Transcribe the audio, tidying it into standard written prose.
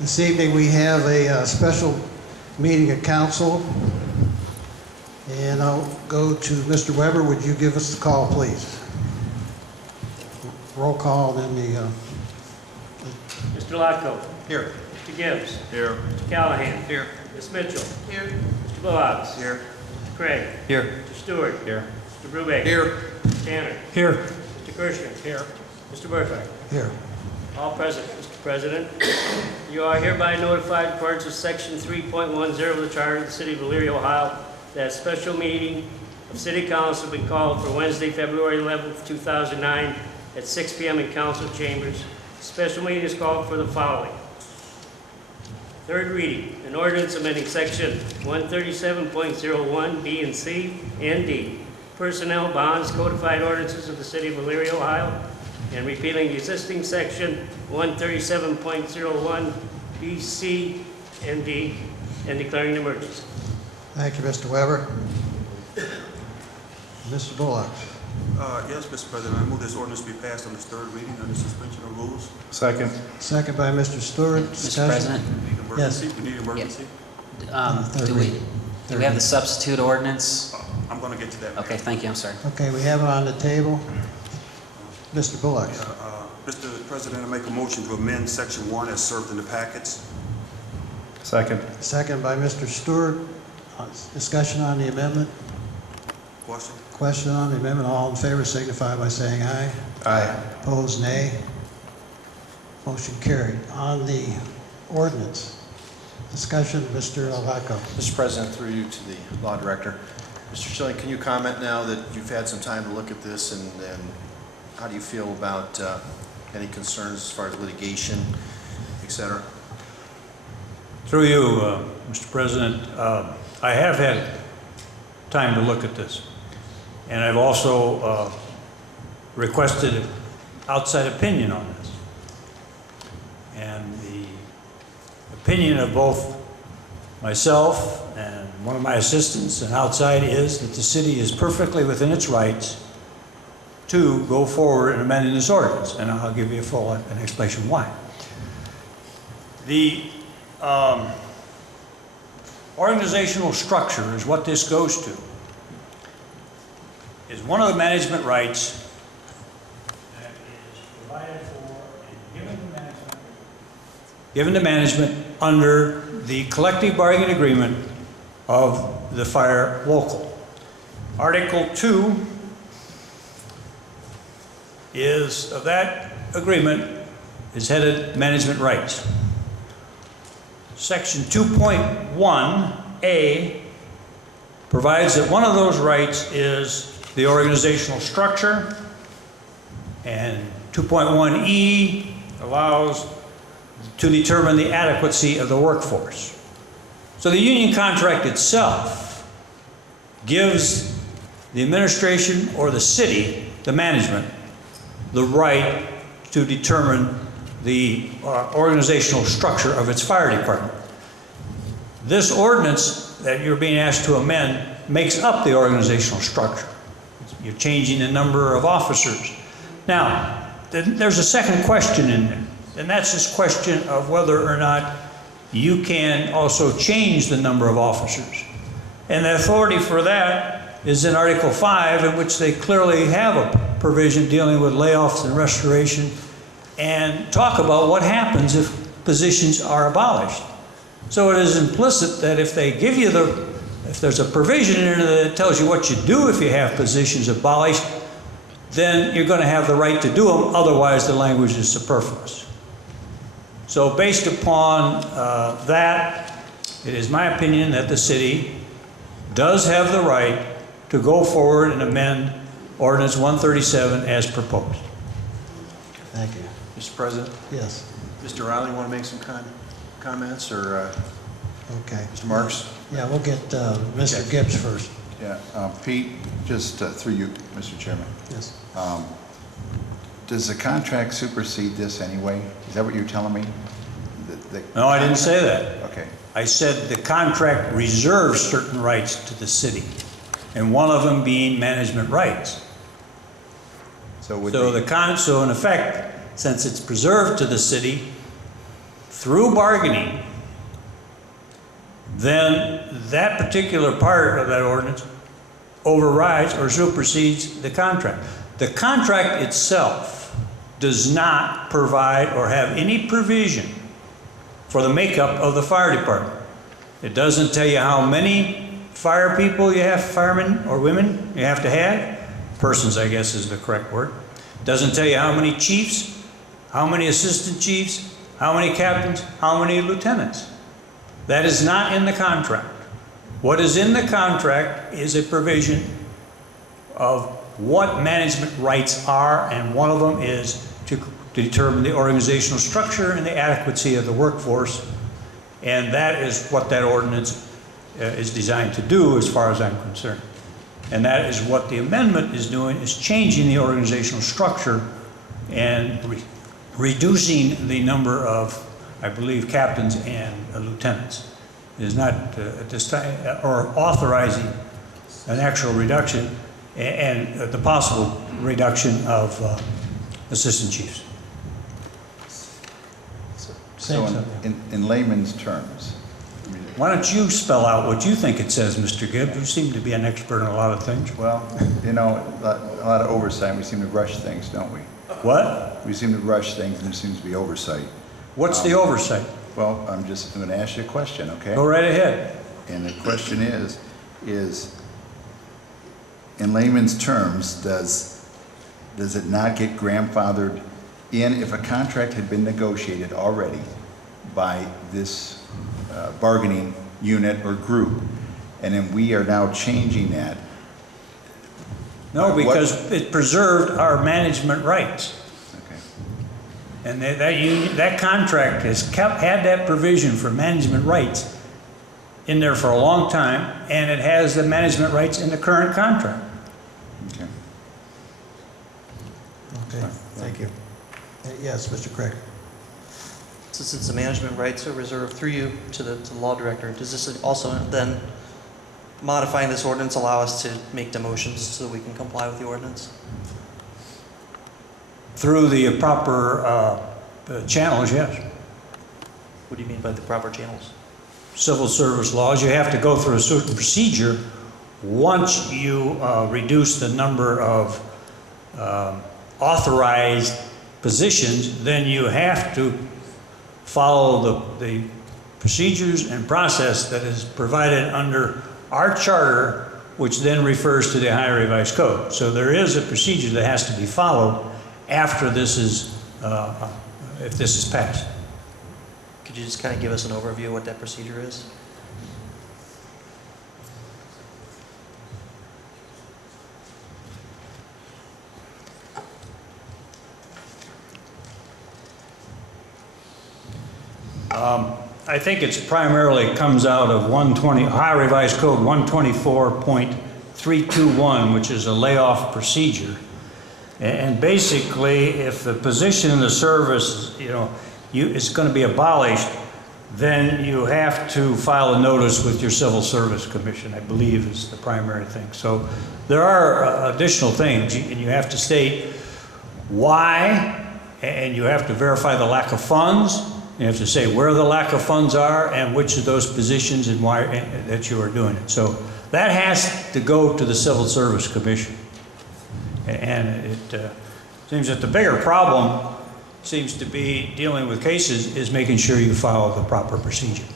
This evening we have a special meeting of council, and I'll go to Mr. Weber. Would you give us the call, please? Roll call, then the... Mr. Lotko. Here. Mr. Gibbs. Here. Mr. Callahan. Here. Ms. Mitchell. Here. Mr. Bullocks. Here. Mr. Craig. Here. Mr. Stewart. Here. Mr. Brubaker. Here. Mr. Tanner. Here. Mr. Kirschner. Here. Mr. Burkhardt. Here. All present, Mr. President. You are hereby notified in accordance with Section 3.10 of the Charter of the City of Elyria, Ohio, that a special meeting of City Council will be called for Wednesday, February 11th, 2009 at 6 p.m. in Council Chambers. The special meeting is called for the following. Third reading, an ordinance amending Section 137.01 B and C and D, Personnel Bonds Codified Ordinances of the City of Elyria, Ohio, and repealing the existing Section 137.01 B, C, and D, and declaring an emergency. Thank you, Mr. Weber. Mr. Bullock. Yes, Mr. President, I move this ordinance be passed on its third reading under suspension of rules. Second. Second by Mr. Stewart. Mr. President, We need emergency. We need emergency. do we have the substitute ordinance? I'm going to get to that. Okay, thank you, I'm sorry. Okay, we have it on the table. Mr. Bullock. Mr. President, I make a motion to amend Section 1 as served in the packets. Second. Second by Mr. Stewart. Discussion on the amendment. Question? Question on the amendment. All in favor signify by saying aye. Aye. Opposed, nay. Motion carried. On the ordinance, discussion, Mr. Alvaco. Mr. President, through you to the Law Director. Mr. Schilling, can you comment now that you've had some time to look at this, and how do you feel about any concerns as far as litigation, et cetera? Through you, Mr. President, I have had time to look at this. And I've also requested outside opinion on this. And the opinion of both myself and one of my assistants and outside is that the city is perfectly within its rights to go forward and amend this ordinance. And I'll give you a full an explanation why. The organizational structure is what this goes to. Is one of the management rights that is provided for and given to management under the collective bargaining agreement of the fire local. Article 2 is of that agreement is headed management rights. Section 2.1A provides that one of those rights is the organizational structure, and 2.1E allows to determine the adequacy of the workforce. So the union contract itself gives the administration or the city, the management, the right to determine the organizational structure of its fire department. This ordinance that you're being asked to amend makes up the organizational structure. You're changing the number of officers. Now, there's a second question in there, and that's this question of whether or not you can also change the number of officers. And the authority for that is in Article 5, in which they clearly have a provision dealing with layoffs and restoration, and talk about what happens if positions are abolished. So it is implicit that if they give you if there's a provision in there that tells you what you do if you have positions abolished, then you're going to have the right to do them, otherwise the language is superfluous. So based upon that, it is my opinion that the city does have the right to go forward and amend Ordinance 137 as proposed. Thank you. Mr. President? Yes. Mr. Riley, want to make some comments, or Okay. Mr. Marks? Yeah, we'll get Mr. Okay. Gibbs first. Yeah, Pete, just through you, Mr. Chairman. Yes. Does the contract supersede this anyway? Is that what you're telling me? No, I didn't say that. Okay. I said the contract reserves certain rights to the city, and one of them being management rights. So would So in effect, since it's preserved to the city, through bargaining, then that particular part of that ordinance overrides or supersedes the contract. The contract itself does not provide or have any provision for the makeup of the fire department. It doesn't tell you how many fire people you have, firemen or women you have to have. Persons, I guess, is the correct word. It doesn't tell you how many chiefs, how many assistant chiefs, how many captains, how many lieutenants. That is not in the contract. What is in the contract is a provision of what management rights are, and one of them is to determine the organizational structure and the adequacy of the workforce. And that is what that ordinance is designed to do, as far as I'm concerned. And that is what the amendment is doing, is changing the organizational structure and reducing the number of, I believe, captains and lieutenants. It is not at this time, or authorizing an actual reduction and the possible reduction of assistant chiefs. So in layman's terms, Why don't you spell out what you think it says, Mr. Gibb? You seem to be an expert in a lot of things. well, you know, a lot of oversight, we seem to rush things, don't we? What? We seem to rush things and there seems to be oversight. What's the oversight? Well, I'm going to ask you a question, okay? Go right ahead. And the question is in layman's terms, does it not get grandfathered in if a contract had been negotiated already by this bargaining unit or group, and then we are now changing that? No, because it preserved our management rights. Okay. And that contract has had that provision for management rights in there for a long time, and it has the management rights in the current contract. Okay. Okay, thank you. Yes, Mr. Craig. Since the management rights are reserved through you to the law director, does this also then, modifying this ordinance, allow us to make demotions so that we can comply with the ordinance? Through the proper channels, yes. What do you mean by the proper channels? Civil service laws, you have to go through a certain procedure. Once you reduce the number of authorized positions, then you have to follow the procedures and process that is provided under our charter, which then refers to the Ohio Revised Code. So there is a procedure that has to be followed after this is, if this is passed. Could you just kind of give us an overview of what that procedure is? I think it's primarily comes out of Ohio Revised Code 124.321, which is a layoff procedure. And basically, if the position in the service, is going to be abolished, then you have to file a notice with your Civil Service Commission, I believe is the primary thing. So there are additional things, and you have to state why, and you have to verify the lack of funds. You have to say where the lack of funds are and which of those positions and why that you are doing it. So that has to go to the Civil Service Commission. And it seems that the bigger problem seems to be dealing with cases is making sure you follow the proper procedure.